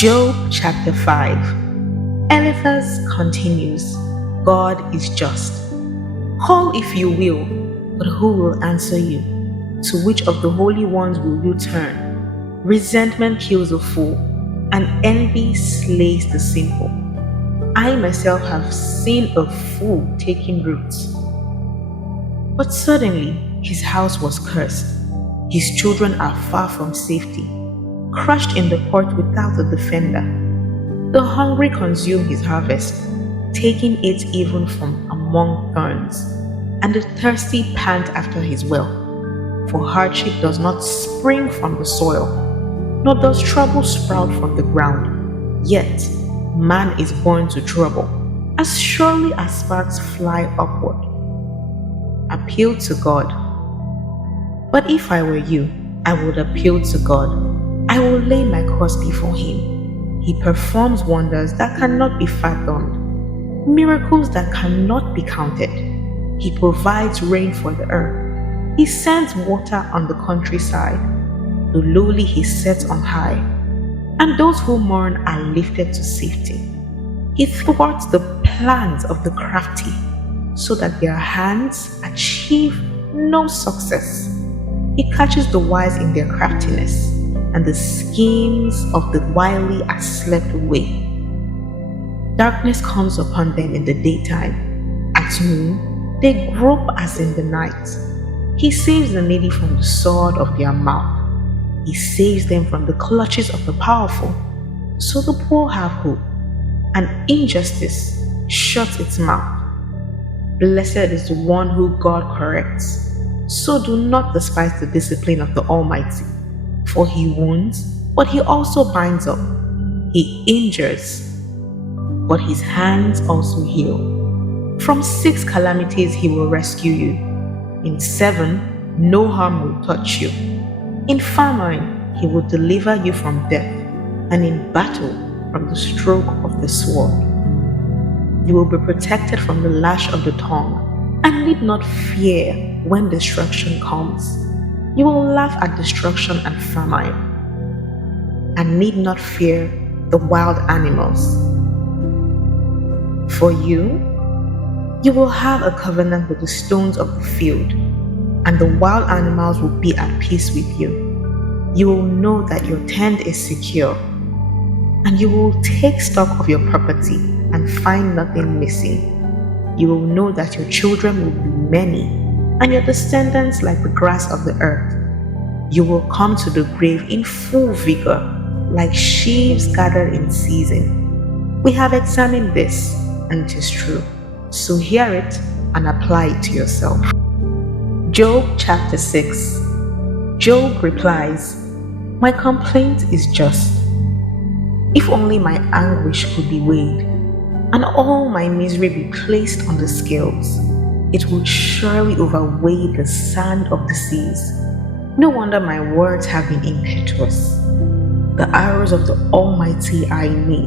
Job chapter 5. Eliphaz continues, God is just. Call if you will, but who will answer you? To which of the holy ones will you turn? Resentment kills a fool, and envy slays the simple. I myself have seen a fool taking roots. But suddenly his house was cursed. His children are far from safety, crushed in the port without a defender. The hungry consume his harvest, taking it even from among thorns, and the thirsty pant after his well. For hardship does not spring from the soil, nor does trouble sprout from the ground. Yet man is born to trouble, as surely as sparks fly upward. Appeal to God. But if I were you, I would appeal to God. I will lay my cause before him. He performs wonders that cannot be fathomed, miracles that cannot be counted. He provides rain for the earth. He sends water on the countryside. The lowly he sets on high, and those who mourn are lifted to safety. He thwarts the plans of the crafty, so that their hands achieve no success. He catches the wise in their craftiness, and the schemes of the wily are swept away. Darkness comes upon them in the daytime. At noon, they grope as in the night. He saves the needy from the sword of their mouth. He saves them from the clutches of the powerful. So the poor have hope, and injustice shuts its mouth. Blessed is the one who God corrects. So do not despise the discipline of the Almighty. For he wounds, but he also binds up. He injures, but his hands also heal. From 6 calamities he will rescue you. In 7, no harm will touch you. In famine, he will deliver you from death, and in battle, from the stroke of the sword. You will be protected from the lash of the tongue, and need not fear when destruction comes. You will laugh at destruction and famine, and need not fear the wild animals. For you will have a covenant with the stones of the field, and the wild animals will be at peace with you. You will know that your tent is secure, and you will take stock of your property and find nothing missing. You will know that your children will be many, and your descendants like the grass of the earth. You will come to the grave in full vigor, like sheaves gathered in season. We have examined this, and it is true. So hear it and apply it to yourself. Job chapter 6. Job replies, my complaint is just. If only my anguish could be weighed, and all my misery be placed on the scales, it would surely overweigh the sand of the seas. No wonder my words have been impetuous. The arrows of the Almighty are in me.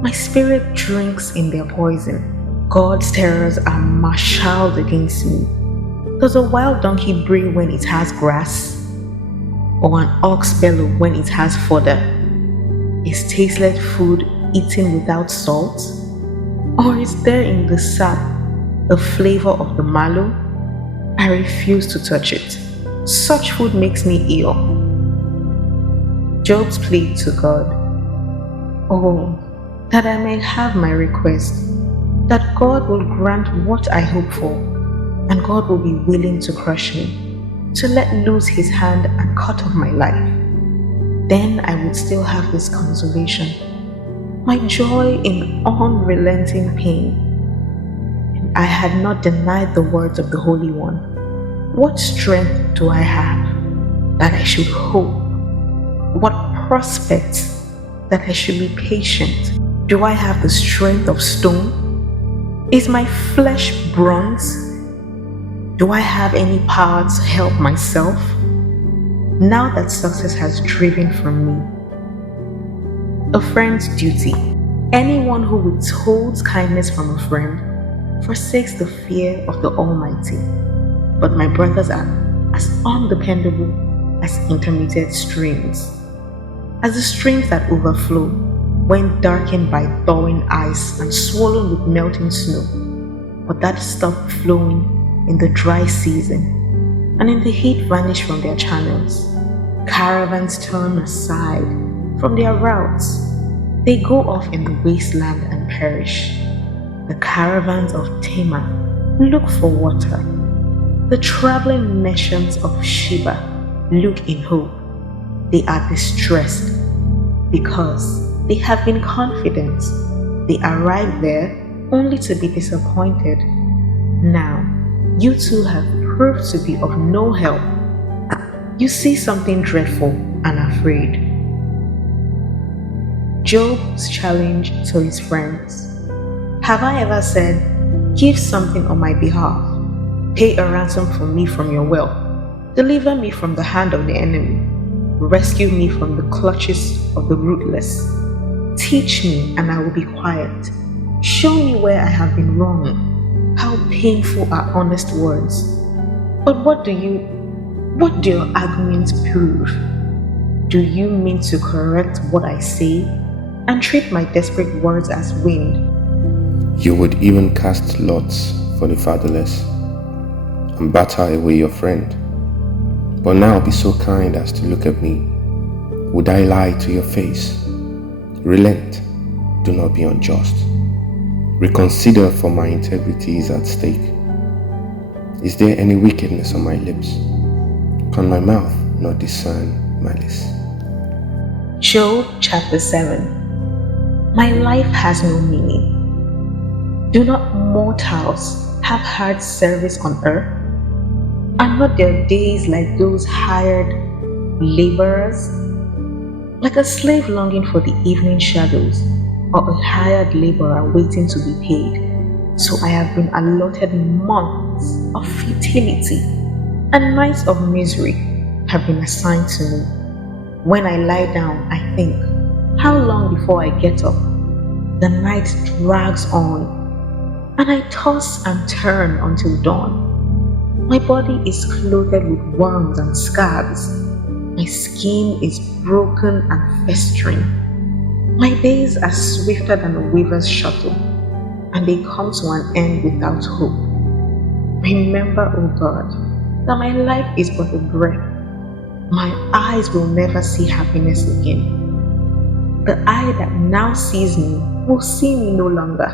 My spirit drinks in their poison. God's terrors are marshaled against me. Does a wild donkey bray when it has grass? Or an ox bellow when it has fodder? Is tasteless food eaten without salt? Or is there in the sap the flavor of the mallow? I refuse to touch it. Such food makes me ill. Job's plea to God. Oh, that I may have my request, that God will grant what I hope for, and God will be willing to crush me, to let loose his hand and cut off my life. Then I would still have this consolation, my joy in unrelenting pain. And I had not denied the words of the Holy One. What strength do I have that I should hope? What prospects that I should be patient? Do I have the strength of stone? Is my flesh bronze? Do I have any power to help myself? Now that success has driven from me. A friend's duty. Anyone who withholds kindness from a friend forsakes the fear of the Almighty. But my brothers are as undependable as intermittent streams. as the streams that overflow when darkened by thawing ice and swollen with melting snow, but that stop flowing in the dry season, and in the heat vanish from their channels. Caravans turn aside from their routes. They go off in the wasteland and perish. The caravans of Tema look for water. The traveling nations of Sheba look in hope. They are distressed because they have been confident. They arrive there only to be disappointed. Now, you too have proved to be of no help. You see something dreadful and afraid. Job's challenge to his friends. Have I ever said, give something on my behalf, pay a ransom for me from your wealth, deliver me from the hand of the enemy, rescue me from the clutches of the ruthless? Teach me and I will be quiet. Show me where I have been wrong. How painful are honest words. But what do your arguments prove? Do you mean to correct what I say and treat my desperate words as wind? You would even cast lots for the fatherless and batter away your friend. But now be so kind as to look at me. Would I lie to your face? Relent, do not be unjust. Reconsider, for my integrity is at stake. Is there any wickedness on my lips? Can my mouth not discern malice? Job chapter 7. My life has no meaning. Do not mortals have hard service on earth? Are not their days like those hired laborers? Like a slave longing for the evening shadows, or a hired laborer waiting to be paid. So I have been allotted months of futility, and nights of misery have been assigned to me. When I lie down, I think, how long before I get up? The night drags on, and I toss and turn until dawn. My body is clothed with worms and scabs. My skin is broken and festering. My days are swifter than a weaver's shuttle, and they come to an end without hope. Remember, O God, that my life is but a breath. My eyes will never see happiness again. The eye that now sees me will see me no longer.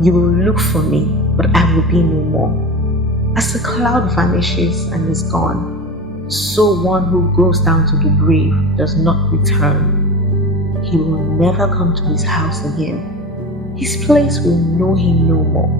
You will look for me, but I will be no more. As the cloud vanishes and is gone, so one who goes down to the grave does not return. He will never come to his house again. His place will know him no more.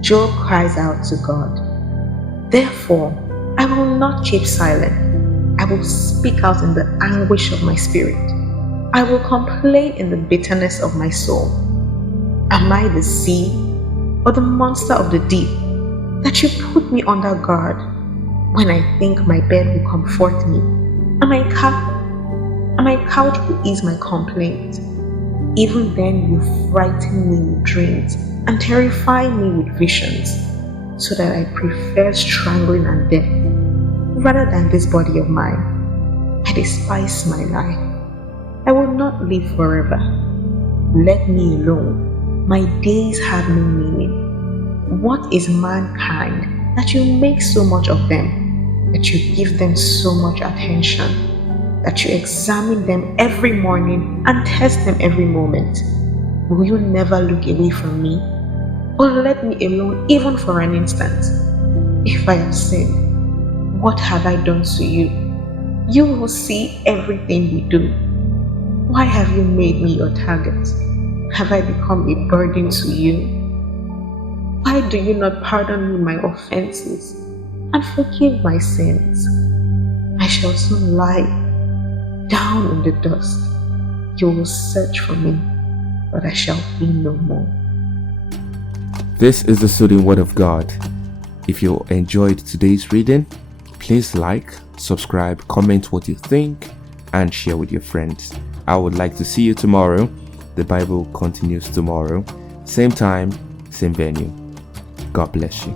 Job cries out to God, therefore, I will not keep silent. I will speak out in the anguish of my spirit. I will complain in the bitterness of my soul. Am I the sea or the monster of the deep, that you put me under guard? When I think my bed will comfort me, and my couch will ease my complaint, even then you frighten me with dreams and terrify me with visions, so that I prefer strangling and death rather than this body of mine. I despise my life. I will not live forever. Let me alone. My days have no meaning. What is mankind that you make so much of them, that you give them so much attention, that you examine them every morning and test them every moment? Will you never look away from me, or let me alone even for an instant? If I have sinned, what have I done to you? You will see everything we do. Why have you made me your target? Have I become a burden to you? Why do you not pardon me my offenses and forgive my sins? I shall soon lie down in the dust. You will search for me, but I shall be no more. This is the soothing word of God. If you enjoyed today's reading, please like, subscribe, comment what you think, and share with your friends. I would like to see you tomorrow. The Bible continues tomorrow. Same time, same venue. God bless you.